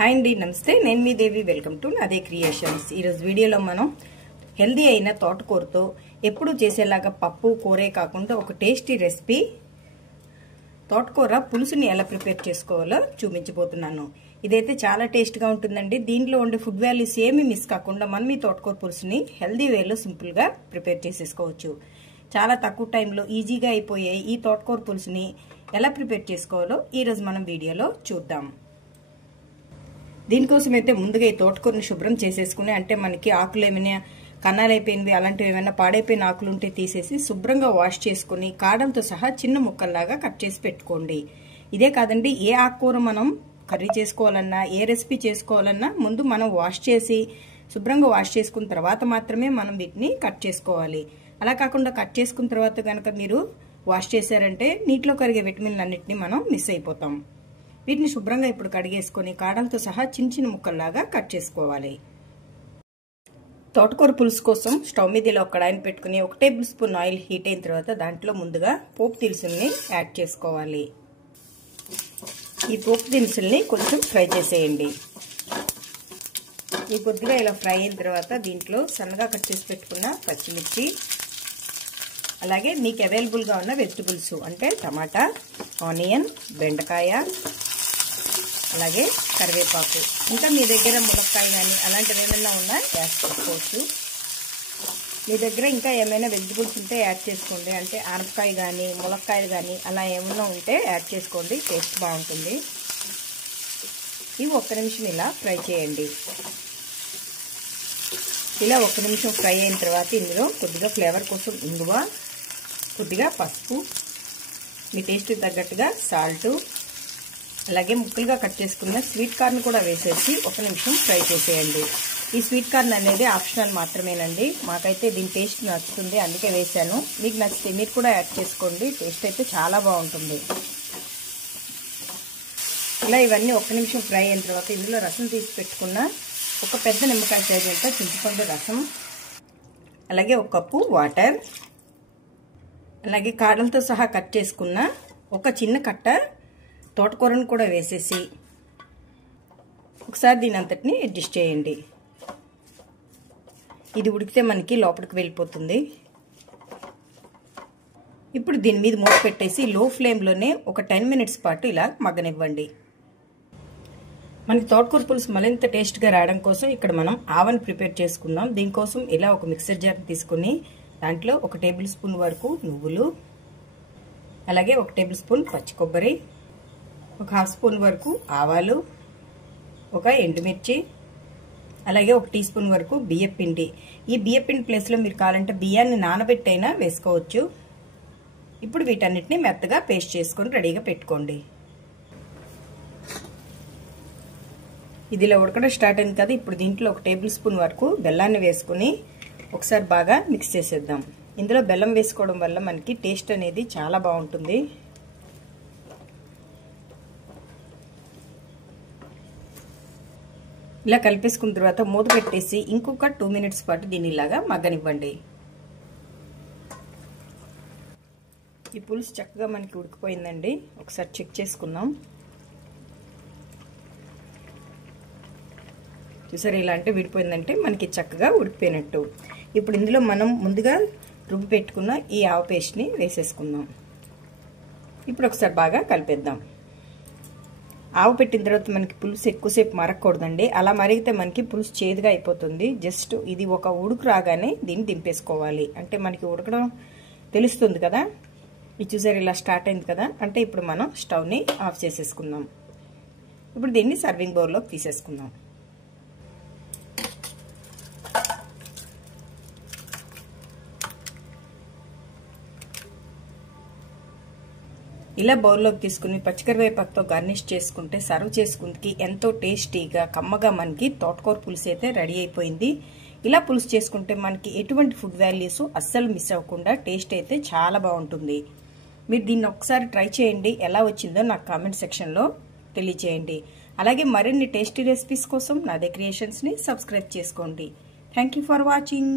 Hi అండి, నమస్తే. నేను మీ దేవి. వెల్కమ్ టు నాదే క్రియేషన్స్. ఈరోజు వీడియోలో మనం హెల్దీ అయిన తోటకూరతో ఎప్పుడు చేసేలాగా పప్పు కూరే కాకుండా ఒక టేస్టీ రెసిపీ తోటకూర పులుసుని ఎలా ప్రిపేర్ చేసుకోవాలో చూపించబోతున్నాను. ఇదైతే చాలా టేస్ట్గా ఉంటుందండి. దీంట్లో ఉండే ఫుడ్ వాల్యూస్ ఏమీ మిస్ కాకుండా మనం ఈ తోటకూర పులుసుని హెల్దీ వేలో సింపుల్గా ప్రిపేర్ చేసేసుకోవచ్చు. చాలా తక్కువ టైంలో ఈజీగా అయిపోయే ఈ తోటకూర పులుసుని ఎలా ప్రిపేర్ చేసుకోవాలో ఈరోజు మనం వీడియోలో చూద్దాం. దీనికోసం అయితే ముందుగా ఈ తోటకూరని శుభ్రం చేసేసుకుని, అంటే మనకి ఆకులు ఏమైనా కన్నాలైపోయినవి అలాంటివి ఏమైనా పాడైపోయిన ఆకులు ఉంటే తీసేసి శుభ్రంగా వాష్ చేసుకుని కాడంతో సహా చిన్న ముక్కల్లాగా కట్ చేసి పెట్టుకోండి. ఇదే కాదండి, ఏ ఆకుకూర మనం కర్రీ చేసుకోవాలన్నా ఏ రెసిపీ చేసుకోవాలన్నా ముందు మనం వాష్ చేసి శుభ్రంగా వాష్ చేసుకున్న తర్వాత మాత్రమే మనం వీటిని కట్ చేసుకోవాలి. అలా కాకుండా కట్ చేసుకున్న తర్వాత కనుక మీరు వాష్ చేశారంటే నీటిలో కరిగే విటమిన్లు అన్నిటినీ మనం మిస్ అయిపోతాం. వీటిని శుభ్రంగా ఇప్పుడు కడిగేసుకొని కాడలతో సహా చిన్న చిన్న ముక్కల్లాగా కట్ చేసుకోవాలి. తోటకూర పులుసు కోసం స్టవ్ మీద ఇలా ఒక కడాయిని పెట్టుకుని 1 టేబుల్ స్పూన్ ఆయిల్ హీట్ అయిన తర్వాత దాంట్లో ముందుగా పోపు దినుసుల్ని యాడ్ చేసుకోవాలి. ఈ పోపు దినుసుల్ని కొంచెం ఫ్రై చేసేయండి. ఈ కొద్దిగా ఇలా ఫ్రై అయిన తర్వాత దీంట్లో సన్నగా కట్ చేసి పెట్టుకున్న పచ్చిమిర్చి, అలాగే మీకు అవైలబుల్గా ఉన్న వెజిటబుల్స్ అంటే టమాటా, ఆనియన్, బెండకాయ, అలాగే కరివేపాకు, ఇంకా మీ దగ్గర ములక్కాయ కానీ అలాంటివి ఏమైనా ఉన్నా యాడ్ చేసుకోవచ్చు. మీ దగ్గర ఇంకా ఏమైనా వెజిటబుల్స్ ఉంటే యాడ్ చేసుకోండి. అంటే ఆనపకాయ కానీ ములక్కాయలు కానీ అలా ఏమైనా ఉంటే యాడ్ చేసుకోండి, టేస్ట్ బాగుంటుంది. ఇవి 1 నిమిషం ఇలా ఫ్రై చేయండి. ఇలా 1 నిమిషం ఫ్రై అయిన తర్వాత ఇందులో కొద్దిగా ఫ్లేవర్ కోసం ఇంగువ, కొద్దిగా పసుపు, మీ టేస్ట్ తగ్గట్టుగా సాల్ట్, అలాగే ముక్కలుగా కట్ చేసుకున్న స్వీట్ కార్న్ కూడా వేసేసి 1 నిమిషం ఫ్రై చేసేయండి. ఈ స్వీట్ కార్న్ అనేది ఆప్షనల్ మాత్రమేనండి. మాకైతే దీని టేస్ట్ నచ్చుతుంది, అందుకే వేసాను. మీకు నచ్చితే మీరు కూడా యాడ్ చేసుకోండి, టేస్ట్ అయితే చాలా బాగుంటుంది. ఇలా ఇవన్నీ 1 నిమిషం ఫ్రై అయిన తర్వాత ఇందులో రసం తీసి పెట్టుకున్న ఒక పెద్ద నిమ్మకాయ సైజు అంతా చింతపండు రసం, అలాగే 1 కప్పు వాటర్, అలాగే కాడలతో సహా కట్ చేసుకున్న ఒక చిన్న కట్ట తోటకూరను కూడా వేసేసి ఒకసారి దీని అంతటిని అడ్జస్ట్ చేయండి. ఇది ఉడికితే మనకి లోపలికి వెళ్ళిపోతుంది. ఇప్పుడు దీని మీద మూత పెట్టేసి లో ఫ్లేమ్లోనే ఒక 10 మినిట్స్ పాటు ఇలా మగ్గనివ్వండి. మనకి తోటకూర పులుసు మరింత టేస్ట్గా రావడం కోసం ఇక్కడ మనం ఆవని ప్రిపేర్ చేసుకుందాం. దీనికోసం ఇలా ఒక మిక్సర్ జార్ తీసుకుని దాంట్లో 1 టేబుల్ స్పూన్ వరకు నువ్వులు, అలాగే 1 టేబుల్ స్పూన్ పచ్చి కొబ్బరి, 1/2 స్పూన్ వరకు ఆవాలు, 1 ఎండుమిర్చి, అలాగే 1 టీ స్పూన్ వరకు బియ్యపిండి. ఈ బియ్యపిండి ప్లేస్లో మీరు కావాలంటే బియ్యాన్ని నానబెట్టైనా వేసుకోవచ్చు. ఇప్పుడు వీటన్నిటిని మెత్తగా పేస్ట్ చేసుకొని రెడీగా పెట్టుకోండి. ఇదిలా ఉడకడం స్టార్ట్ అయింది కదా, ఇప్పుడు దీంట్లో 1 టేబుల్ స్పూన్ వరకు బెల్లాన్ని వేసుకుని ఒకసారి బాగా మిక్స్ చేసేద్దాం. ఇందులో బెల్లం వేసుకోవడం వల్ల మనకి టేస్ట్ అనేది చాలా బాగుంటుంది. ఇలా కలిపేసుకున్న తర్వాత మూత పెట్టేసి ఇంకొక 2 మినిట్స్ పాటు దీన్ని ఇలాగా మగ్గనివ్వండి. ఈ పులుసు చక్కగా మనకి ఉడికిపోయిందండి. ఒకసారి చెక్ చేసుకుందాం. చూసారు, ఇలా అంటే విడిపోయిందంటే మనకి చక్కగా ఉడికిపోయినట్టు. ఇప్పుడు ఇందులో మనం ముందుగా రుబ్బి పెట్టుకున్న ఈ ఆవ పేస్ట్ని వేసేసుకుందాం. ఇప్పుడు ఒకసారి బాగా కలిపేద్దాం. ఆవు పెట్టిన తర్వాత మనకి పులుసు ఎక్కువసేపు మరగకూడదండి. అలా మరిగితే మనకి పులుసు చేదుగా అయిపోతుంది. జస్ట్ ఇది ఒక ఉడుకు రాగానే దీన్ని దింపేసుకోవాలి. అంటే మనకి ఉడకడం తెలుస్తుంది కదా. ఇది చూసారు, ఇలా స్టార్ట్ అయింది కదా, అంటే ఇప్పుడు మనం స్టవ్ని ఆఫ్ చేసేసుకుందాం. ఇప్పుడు దీన్ని సర్వింగ్ బౌల్లోకి తీసేసుకుందాం. ఇలా బౌల్లోకి తీసుకుని పచ్చికరివేపాకుతో గార్నిష్ చేసుకుంటే సర్వ్ చేసుకుంటే ఎంతో టేస్టీగా కమ్మగా మనకి తోటకూర పులుసు అయితే రెడీ అయిపోయింది. ఇలా పులుసు చేసుకుంటే మనకి ఎటువంటి ఫుడ్ వాల్యూస్ అస్సలు మిస్ అవ్వకుండా టేస్ట్ అయితే చాలా బాగుంటుంది. మీరు దీన్ని ఒకసారి ట్రై చేయండి. ఎలా వచ్చిందో నాకు కామెంట్ సెక్షన్లో తెలియచేయండి. అలాగే మరిన్ని టేస్టీ రెసిపీస్ కోసం నాదే క్రియేషన్స్ని సబ్స్క్రైబ్ చేసుకోండి. Thank you for watching.